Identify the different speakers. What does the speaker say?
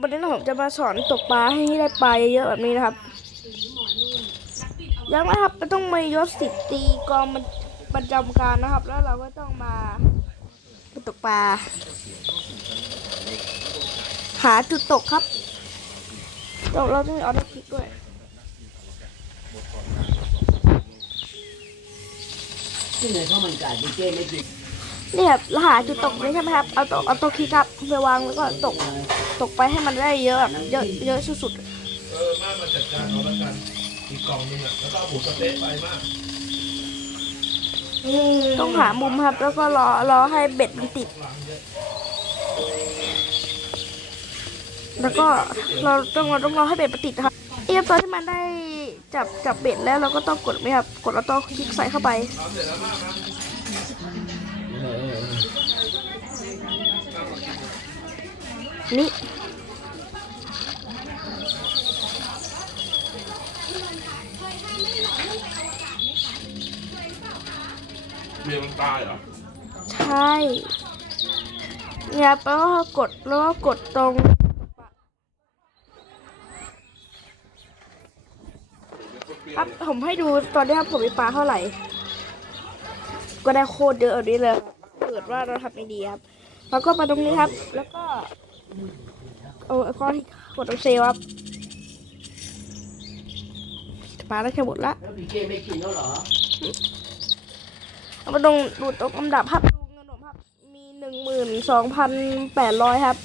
Speaker 1: วันนี้ผมจะมาสอนตกปลาให้ได้ปลาเยอะๆแบบนี้นะครับยังนะครับมันต้องมายศสิบตีกองมันประจำการนะครับ แล้วเราก็ต้องมาตกปลาหาจุดตกครับเราเราต้องมีออโต้คลิกด้วย
Speaker 2: ที่ไหนข้าวมันไก่ดีเจไม่กิน
Speaker 1: นี่ครับเราหาจุดตกนี้ใช่ไหมครับ เอาตัวเอาตัวคลิกครับไปวางแล้วก็ตกตกไปให้มันได้เยอะแบบเยอะเยอะสุด
Speaker 3: เออมากมาจัดการเอาละกันอีกกล่องนึงอะแล้วก็เอาหมูสะเต๊ะไปมาก
Speaker 1: ๆต้องหามุมครับ แล้วก็รอรอให้เบ็ดมันติด แล้วก็เราต้องเราต้องรอให้เบ็ดมันติดนะครับเอียตอนที่มันได้จับจับเบ็ดแล้วเราก็ต้องกดไหมครับ กดแล้วต้องคลิกใส่เข้าไปนี่
Speaker 3: เมียมันตายเหรอ
Speaker 1: ใช่เนี่ยครับแล้วก็กดแล้วก็กดตรงครับผมให้ดูตอนนี้ครับผมมีปลาเท่าไหร่ ก็ได้โคตรเยอะแบบนี้เลยครับ เกิดว่าเราทำไม่ดีครับแล้วก็มาตรงนี้ครับ แล้วก็เอาไอ้ก้อนที่กดโอเซลครับปลาได้แค่หมดละ
Speaker 2: แล้วดีเจไม่กินแล้วเหรอ
Speaker 1: เอามาตรงดูตรงลำดับครับดูเงินผมครับ มีหนึ่งหมื่นสองพันแปดร้อยครับ